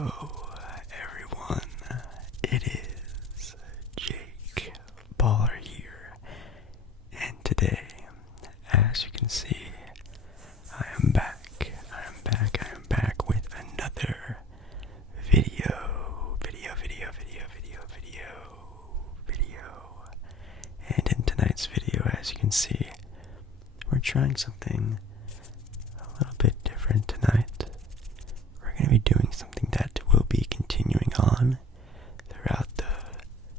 Hello, everyone. It is Jake Baller here, and today, as you can see, I am back with another video. And in tonight's video, as you can see, we're trying something a little bit different tonight. We're going to be doing something that will be continuing on throughout the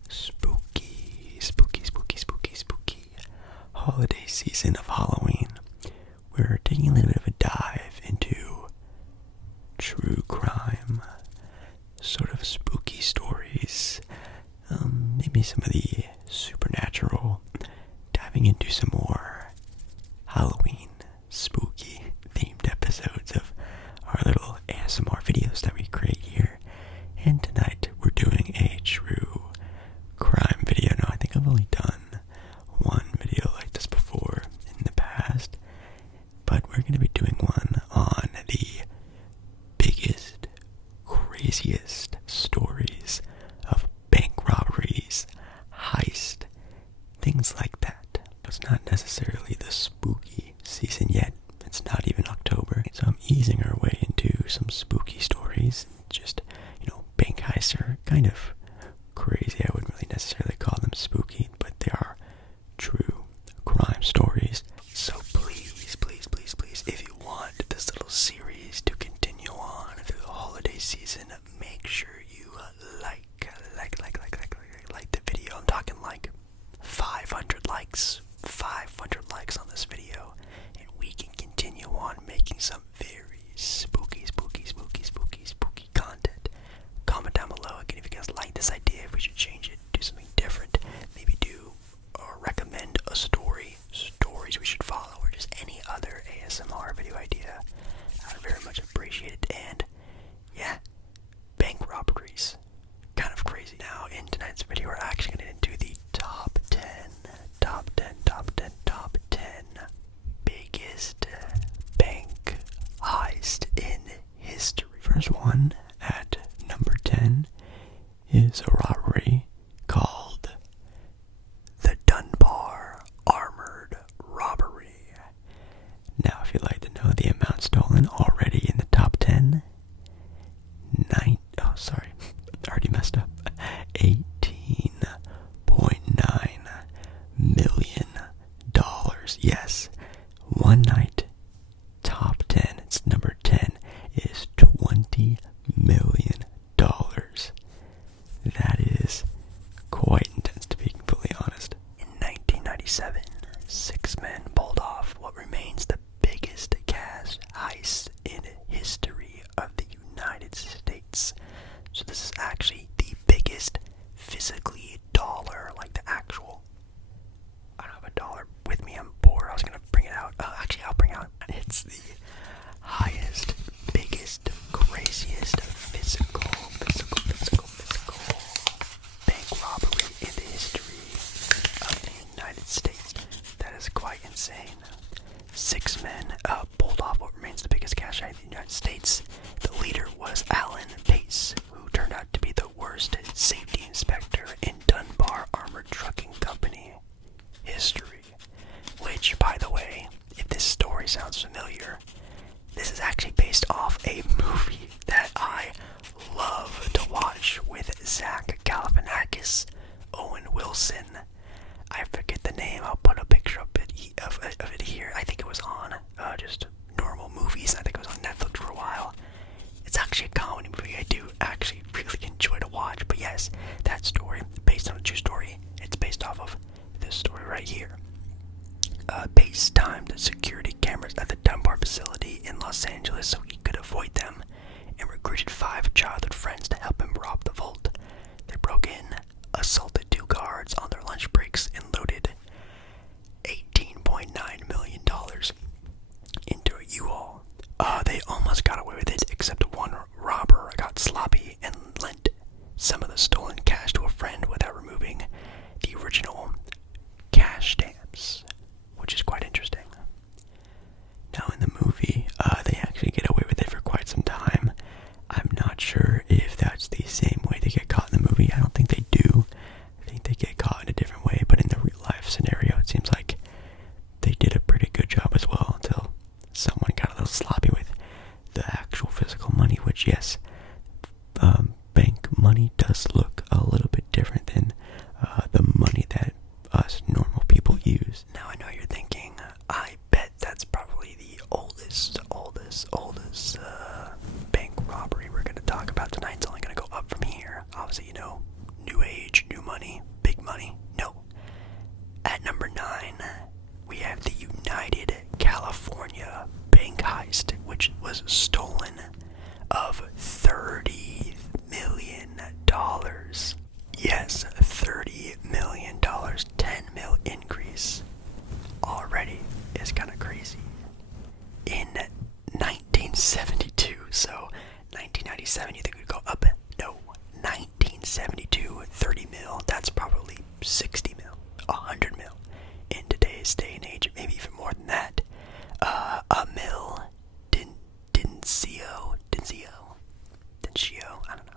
spooky holiday season of Halloween. We're taking a little bit of a dive into true crime, sort of spooky stories, maybe some of the supernatural, diving into some more Halloween spooky themed episodes of our little ASMR videos that we create here. And tonight we're doing a true crime video. Now, I think I've only done one video like this before in the past, but we're going to be doing one on the biggest, craziest stories of bank robberies, heist, things like that. It's not necessarily the spooky season yet. It's not even October. So I'm easing our way into some spooky stories. Just, bank heists are kind of crazy. I wouldn't really necessarily call them spooky, but they are true crime stories. So please, if you want this little series to continue on through the holiday season, make sure you like the video. I'm talking like 500 likes on this video, and we can continue on making some very spooky content. Comment down below again if you guys like this idea, if we should change it, do something different, maybe do or recommend a stories we should follow, or just any other ASMR video idea. I would very much appreciate it. And yeah, bank robberies, kind of crazy. Now, in tonight's video, we're actually going to get into the top 10 biggest bank heist in history. First one at number 10 is a robbery called the Dunbar Armored Robbery. Now, if you'd like to know the amount stolen already in the top 10, I already messed up. $18.9 million. Yes, one night, top 10, it's number 10, is $20 million. That is quite intense, to be completely honest. In 1997, 6 men pulled off what remains the biggest cash heist in history of the United States. So this is actually the biggest physically dollar, like the actual, I don't have a dollar with me, I'm poor, I was going to bring it out. Actually, I'll bring out, it's the highest, biggest, craziest physical bank robbery in the history of the United States. That is quite insane. 6 men pulled off what remains the biggest cash heist in the United States. The leader was Alan Pace, who turned out to be the worst safety inspector in Dunbar Armored Trucking Company history. Which, by the way, if this story sounds familiar, this is actually based off a movie that I love to watch with Zach Galifianakis, Owen Wilson. I forget the name. I'll put a picture of it here. I think it was on just normal movies. I think it was on Netflix for a while. It's actually a comedy movie I do actually really enjoy to watch. But yes, that story, based on a true story, it's based off of this story right here. Pace timed security cameras at the Dunbar facility in Los Angeles so he could avoid them, and recruited 5 childhood friends to help him rob the vault. They broke in, assaulted 2 guards on their lunch breaks, and loaded $18.9 million into a U-Haul. They almost got away with it, except one robber got sloppy and lent some of the stolen cash to a friend without removing the original cash stamps, which is quite interesting. Now, in the movie, they actually get away with it for quite some time. I'm sure if that's the same way they get caught in the movie. I don't think they do. I think they get caught in a different way, but in the real life scenario, it seems like they did a pretty good job as well until someone got a little sloppy with the actual physical money, which, yes, bank money does look a little bit different than the money that us normal people use. Now, I know you're thinking, I bet that's probably the oldest bank robbery we're going to talk about tonight. It's only going to go up from here. Obviously, you know, new age, new money, big money. No. At number 9, we have the United California bank heist, which was stolen of $30 million. Yes, $30 million, 10 mil increase already is kind of crazy. In 1972, so 1997, you think we'd go up? No, 1972, 30 mil, that's probably 60 mil, 100 mil in today's day and age, maybe even more than that. A mil, Dencio, I don't know.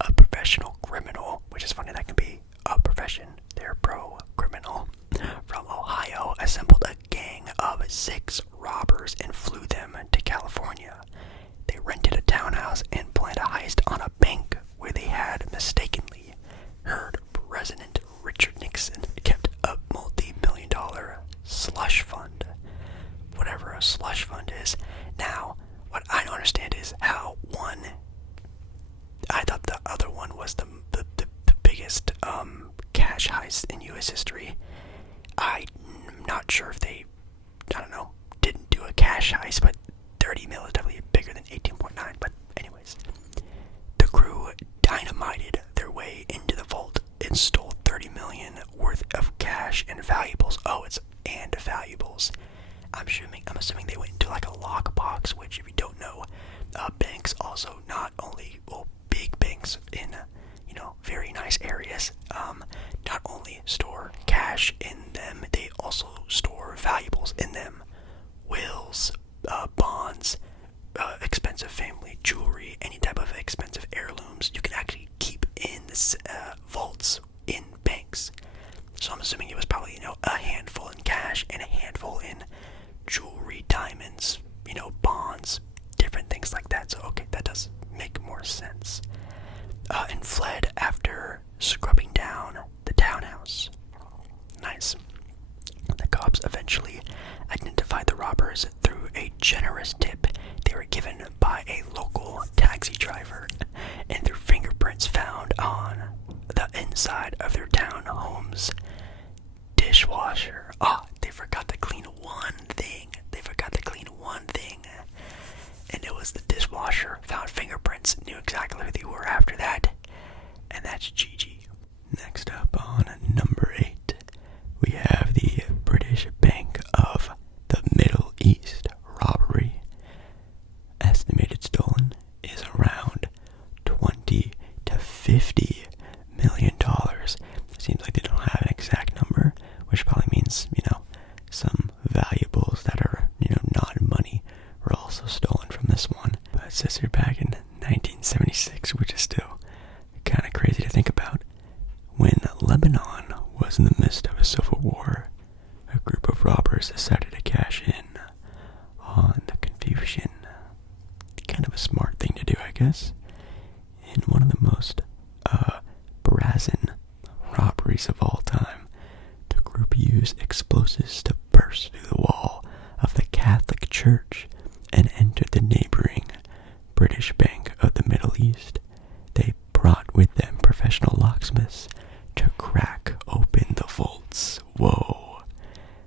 A professional criminal, which is funny, that can be a profession. They're pro criminal from Ohio, assembled a gang of 6 robbers and flew them to California. They rented a townhouse and planned a heist on a bank where they had mistakenly heard President Richard Nixon kept a multi-million-dollar slush fund. Whatever a slush fund is. Now, what I don't understand is how one, I thought the other one was the biggest cash heist in U.S. history. I'm not sure if they, I don't know, didn't do a cash heist, but 30 mil is definitely bigger than 18.9. But anyways, the crew dynamited their way into the vault and stole $30 million worth of cash and valuables. And valuables. I'm assuming they went into like a lockbox, which, if you don't know, banks also not only, big banks in, very nice areas, not only store cash in them, they also store valuables in them. Wills, bonds, expensive family jewelry, any type of expensive heirlooms, you can actually keep in this vaults in banks. So I'm assuming it was probably, a handful in cash and a handful in jewelry, diamonds, bonds, different things like that. So, okay, that does make more sense. And fled after scrubbing down the townhouse. Nice. The cops eventually identified the robbers through a generous tip they were given by a local taxi driver, and their fingerprints found on the inside of their townhome's dishwasher. They forgot to clean one thing. And it was the dishwasher. Found fingerprints, knew exactly who they were after that. And that's GG. Next up on number 8, we have the British Bank of the Middle East robbery. Estimated stolen is around $20 to $50 million. Seems like they don't have an exact number, which probably means, some valuables that are, not money were also stolen from this one. But it says here back in 1976, which is still kind of crazy to think about. When Lebanon was in the midst of a civil war, a group of robbers decided to cash in on the confusion. Kind of a smart thing to do, I guess. In one of the most brazen robberies of all time, the group used explosives to burst through the wall of the Catholic Church and entered the neighboring British Bank of the Middle East. They brought with them professional locksmiths to crack open the vaults. Whoa.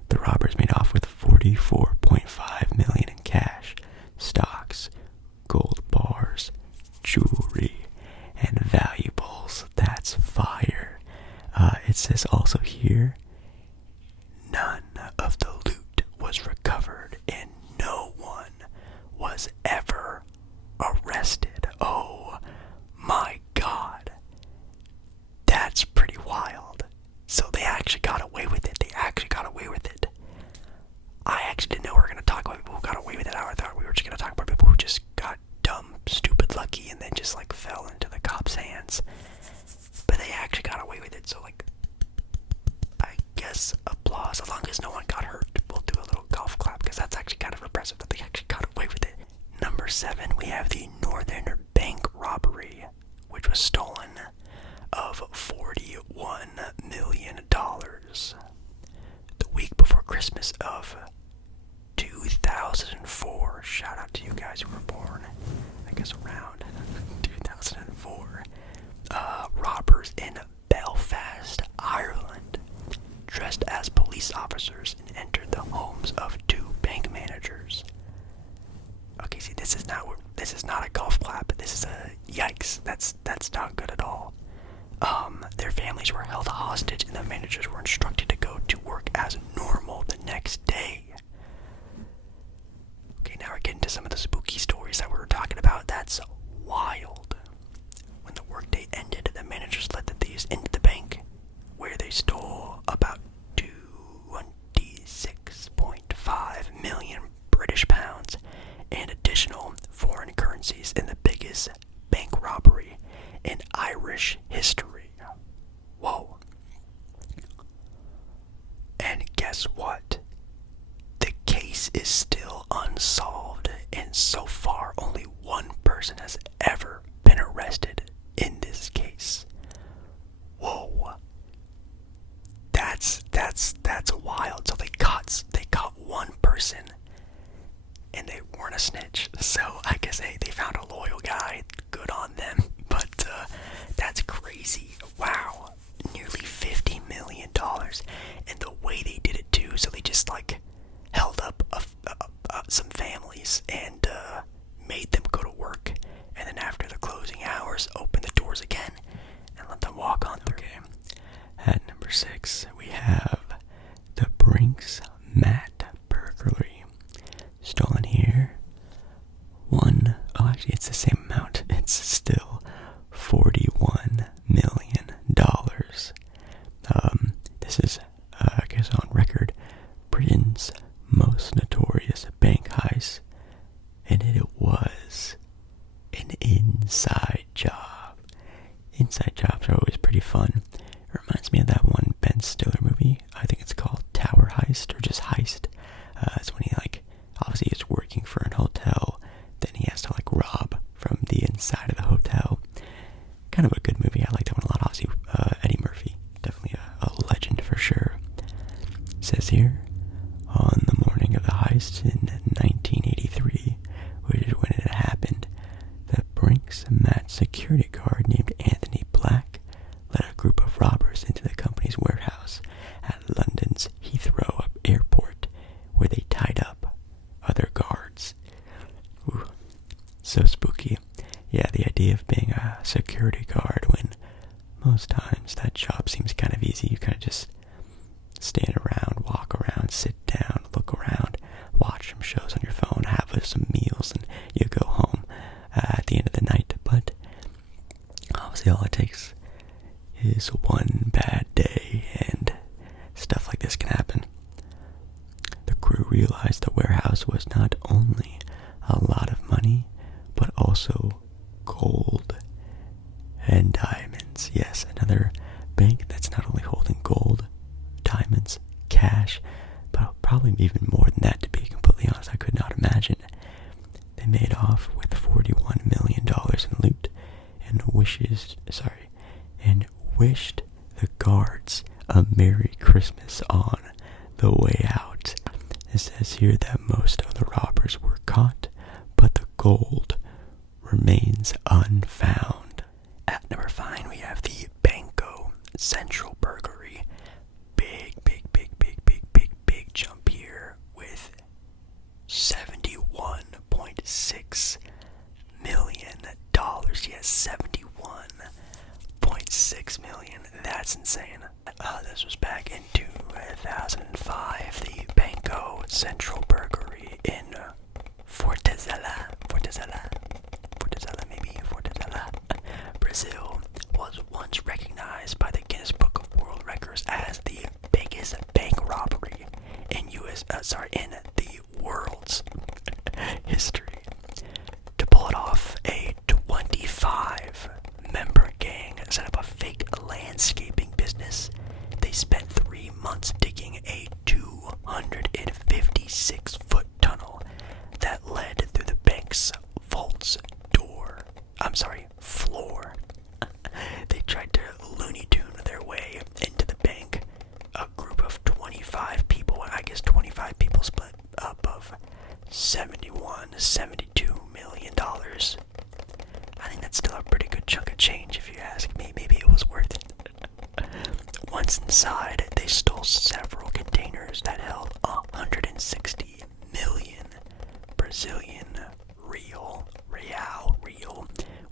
The robbers made off with $44.5 million in cash, stocks, gold bars, jewelry, and valuables. That's fire. It says also here, none of the loot was recovered and no one was ever arrested. Oh my God. That's pretty wild. So they actually got away with it. I actually didn't know we were going to talk about people who got away with it. I thought we were just going to talk about people who just got dumb, stupid, lucky, and then just like fell into the cops' hands. But they actually got away with it, so like, I guess applause. As long as no one got hurt, we'll do a little golf clap, because that's actually kind of impressive that they actually got away with it. Number 7, we have the Northern Bank robbery, which was stolen of $41 million. The week before Christmas of 2004. Shout out to you guys who were born, I guess, around 2004. Robbers in Belfast, Ireland, dressed as police officers and entered the homes of 2 bank managers. Okay, see, this is not a golf clap. This is a yikes. That's not good at all. Their families were held hostage, and the managers were instructed to go to work as normal the next day. Okay, now we're getting to some of the spooky stories that we were talking about. That's wild. When the workday ended, the managers led the thieves into the bank, where they stole about 26.5 million British pounds and additional foreign currencies in the biggest bank robbery in Irish history. Whoa. And guess what? The case is still unsolved, and so far only one person has ever been arrested in this case. Whoa. That's wild. So they caught one person, and they weren't a snitch. So I guess they found a loyal guy. Good on them. But that's crazy. Wow. Nearly $50 million. And the way they did it too, so they just like held up some families and made them go to work, and then after the closing hours, opened the doors again and let them walk on through. Okay. At number 6, we have the Brinks mat burglary. Stolen here. Actually, it's the same amount. It's still $41 million. This is, I guess, on record, Britain's most notorious bank heist, and it was an inside job. Inside jobs are always pretty fun. It reminds me of that one Ben Stiller movie. I think it's called Tower Heist, or just Heist. It's when he obviously is working for an hotel, then he has to rob from the inside of the hotel. Kind of a good movie. I like that one a lot. Obviously, Eddie Murphy, definitely a legend for sure. It says here, on the morning of the heist in 1983, which is when it happened, the Brinks mat security guard named Anthony Black led a group of robbers into the company's warehouse at London's Heathrow Airport, where they tied up other guards. Ooh, so spooky. Yeah, the idea of being a security guard, when most times that job seems kind of easy. You kind of just stand around, walk around, sit down, look around, watch some shows on your phone, have some meals, and you go home at the end of the night. But obviously all it takes is one bad day, and stuff like this can happen. The crew realized the warehouse was not only a lot of money, but also gold and diamonds. Yes, another bank that's not only holding gold, diamonds, cash, but probably even more than that, to be completely honest. I could not imagine. They made off with $41 million in loot and wished the guards a Merry Christmas on the way out. It says here that most of the robbers were caught, but the gold remains unfound. At number 5, we have the Banco Central burglary. Big jump here with $71.6 million. Yes, $71.6 million. That's insane. This was back in 2005. The Banco Central burglary in Fortaleza, Brazil, was once recognized by the Guinness Book of World Records as the biggest bank robbery in the world's history. To pull it off, a 25 landscaping business. They spent 3 months digging a 256-foot tunnel that led through the bank's vault's floor. They tried to Looney Tune their way into the bank. A group of 25 people, I guess 25 people split up of $72 million. I think that's still a pretty good chunk of change if you ask me. Maybe it was worth it. Once inside, they stole several containers that held 160 million Brazilian real,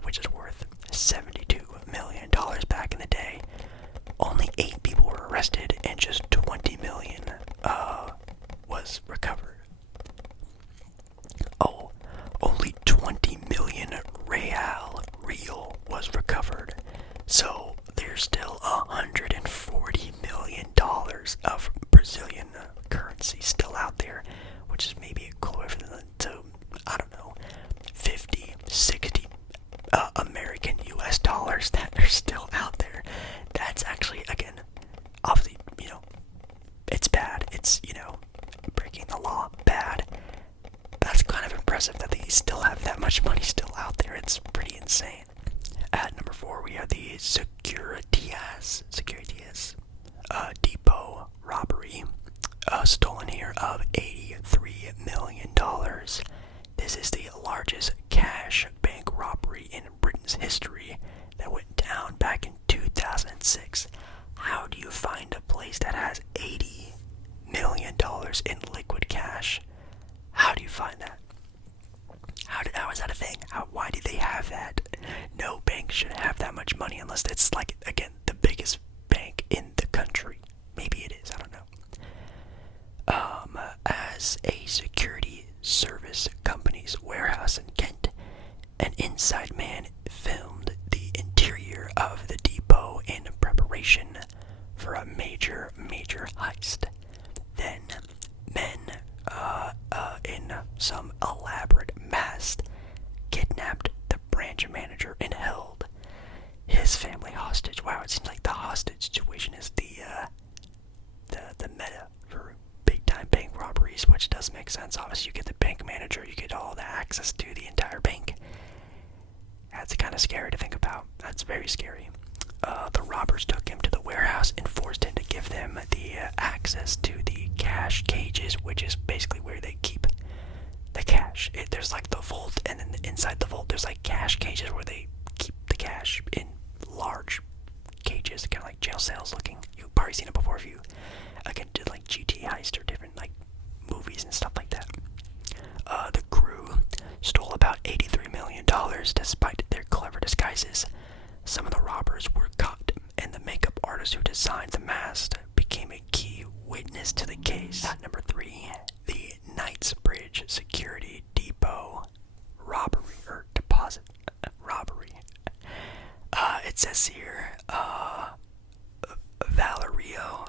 which is worth $72 million back in the day. Only 8 people were arrested and just 20 million was recovered. Oh, only 20 million real was recovered. So there's still $140 million of Brazilian currency still out there, which is maybe equivalent to, I don't know, 50, 60 American US dollars that are still out there. That's actually, again, obviously, it's bad. It's, breaking the law, bad. That's kind of impressive that they still have that much money still out there. It's pretty insane. At number 4, we have the Securities Depot robbery. Stolen here of $83 million. This is the largest cash bank robbery in Britain's history that went down back in 2006. How do you find a place that has $80 million in liquid cash? How do you find that? How is that a thing? Why do they have that? No bank should have that much money unless it's, like, again, the biggest bank in the country. Maybe it is, I don't know. As a security service company's warehouse in Kent, an inside man filmed the interior of the depot in preparation for a major heist. Then, men in some elaborate mask kidnapped the branch manager and held his family hostage. Wow, it seems like the hostage situation is the meta for big time bank robberies, which does make sense. Obviously, you get the bank manager, you get all the access to the entire bank. That's kind of scary to think about. That's very scary. The robbers took him to the warehouse and forced him to give them the access to the cash cages, which is basically where they keep the cash. There's like the vault, and then inside the vault there's like cash cages where they keep the cash in large cages, kind of like jail cells looking. You've probably seen it before if you, again, did like GT heist or different like movies and stuff like that. The crew stole about $83 million despite their clever disguises. Some of the robbers were caught, and the makeup artist who designed the mask became a key witness to the case. At number 3, the Knightsbridge Security Depot deposit robbery. It says here, Valerio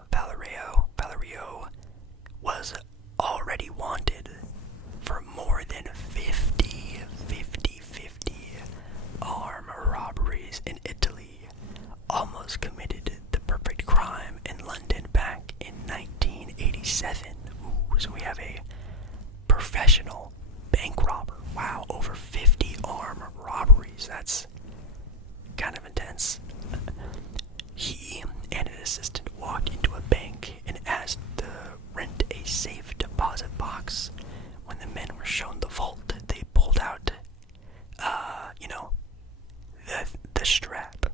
was already wanted for more than 50 armed robberies in Italy. Almost committed the perfect crime in London back in 1987. Ooh, so we have a professional bank robber. Wow, over 50 armed robberies. That's kind of intense. He and an assistant walked into a bank and asked to rent a safe deposit box. When the men were shown the vault, they pulled out, the strap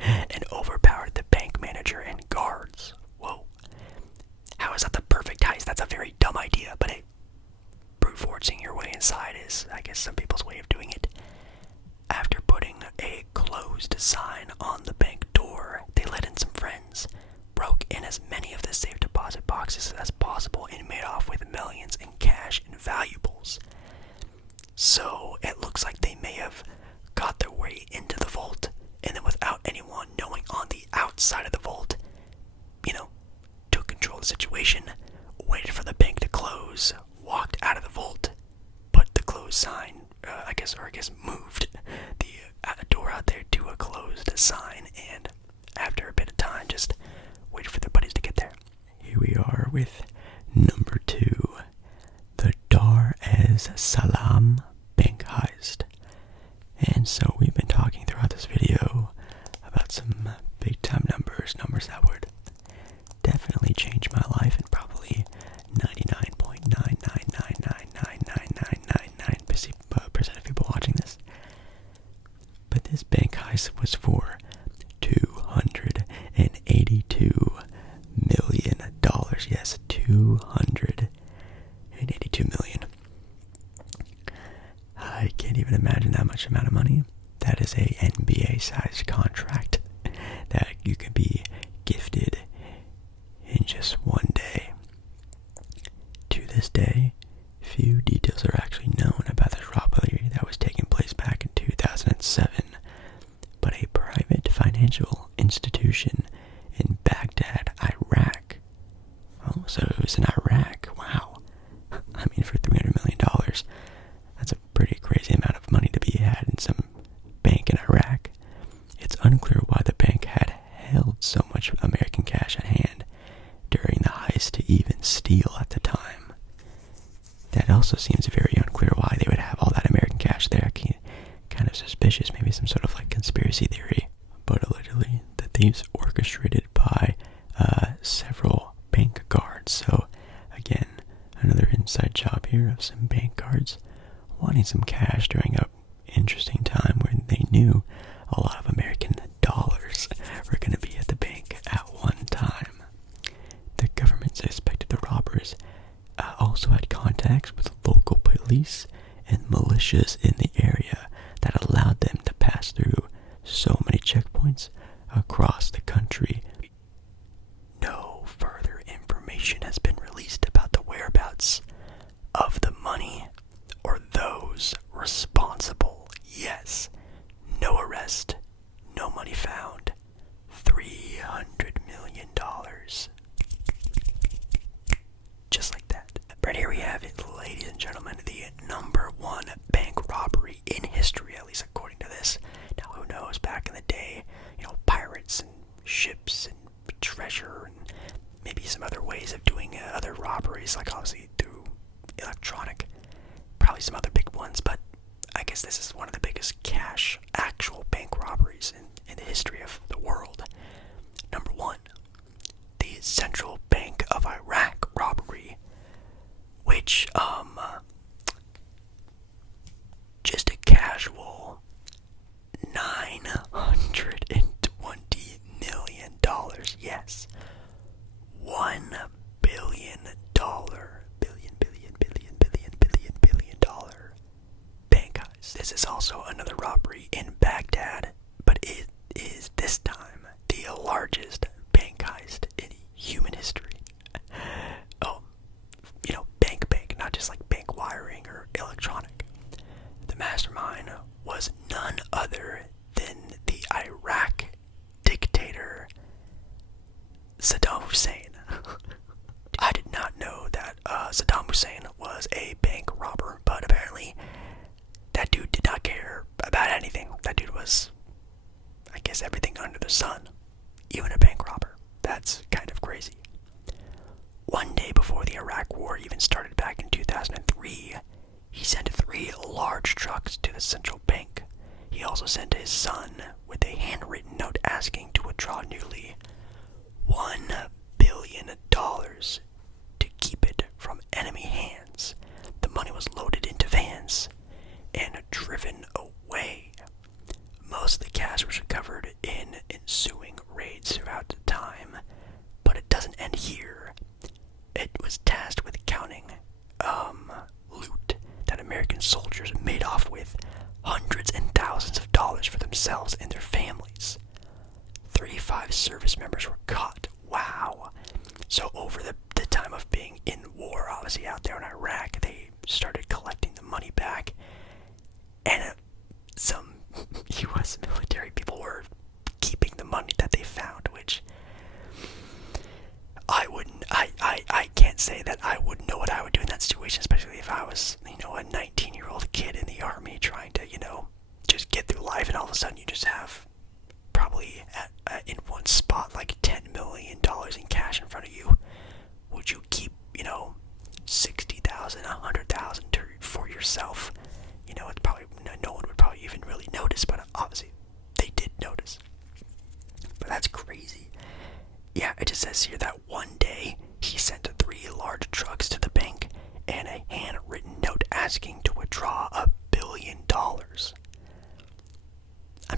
and overpowered the bank manager and guards. Whoa. How is that the perfect heist? That's a very dumb idea, but hey, brute forcing your way inside is, I guess, some people's way of doing it. After putting a closed sign on the bank door, they let in some friends, broke in as many of the safe deposit boxes as possible, and made off with millions in cash and valuables. So it looks like they may have got their way into the vault, and then without anyone knowing on the outside of the vault, took control of the situation, waited for the bank to close, walked out of the vault, put the closed sign, moved the door out there to a closed sign, and after a bit this video about some big time numbers that would definitely change my life and probably 99.999999999% of people watching this. But this bank heist was for $282 million. Yes, $282 million. I can't even imagine that much amount of money. That is a NBA-sized contract that you can be gifted in just one day. To this day, few details are actually known about this robbery that was taking place back in 2007, but a private financial institution in Baghdad, Iraq. Oh, so it was in Iraq. Wow. I mean, for $300 million, that's a pretty crazy amount of money to be had in some bank in Iraq. It's unclear why the bank had held so much American cash at hand during the heist to even steal at the time. That also seems very unclear why they would have all that American cash there. Kind of suspicious, maybe some sort of like conspiracy theory. But allegedly, the thieves orchestrated by several bank guards. So again, another inside job here of some bank guards wanting some cash during a interesting time when they knew a lot of American dollars were going to be at the bank at one time. The government suspected the robbers also had contacts with local police and militias in the area that allowed them to pass through so many checkpoints across the country. No further information has been released about the whereabouts of the money or those responsible. Yes, no arrest, no money found. $300 million. Just like that. But here we have it, ladies and gentlemen, the number one bank robbery in history, at least according to this. Now, who knows, back in the day, pirates and ships and treasure and maybe some other ways of doing other robberies, like obviously through electronic, probably some other big ones, but I guess this is one of the biggest actual bank robberies in the history of the world. Number one, the Central Bank of Iraq robbery, which, just a casual $920 million, yes, $1 billion, billion bank heist. This is also another robbery in Baghdad, but it is this time the largest bank heist in human history. Oh, bank, not just like bank wiring or electronic. The mastermind was none other than the Iraq dictator Saddam Hussein. I did not know that Saddam Hussein was a bank robber, but apparently that dude did not care about anything. That dude was, I guess, everything under the sun, even a bank robber. That's kind of crazy. One day before the Iraq War even started back in 2003, he sent 3 large trucks to the central bank. He also sent his son with a handwritten note asking to withdraw nearly $1 billion to keep it from enemy hands. The money was loaded into vans and driven away. Most of the cash was recovered in ensuing raids throughout the time, but it doesn't end here. It was tasked with counting loot that American soldiers made off with hundreds and thousands of dollars for themselves and their families. 35 service members were caught. Wow. So over the time of being in war, obviously out there in Iraq, they started collecting the money back, and some U.S. military people were keeping the money that they found, which I can't say that I wouldn't know what I would do in that situation, especially if I was, a 19-year-old kid in the army trying to, just get through life, and all of a sudden you just have probably in one spot like $10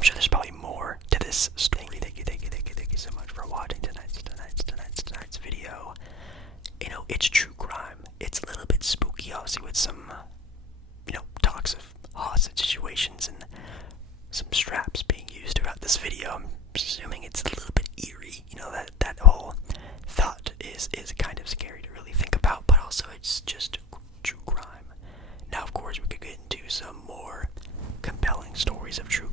sure there's probably more to this story. Thank you so much for watching tonight's video. You know, it's true crime. It's a little bit spooky, obviously, with some, talks of hostage situations and some straps being used throughout this video. I'm assuming it's a little bit eerie. That whole thought is kind of scary to really think about, but also it's just true crime. Now, of course, we could get into some more compelling stories of true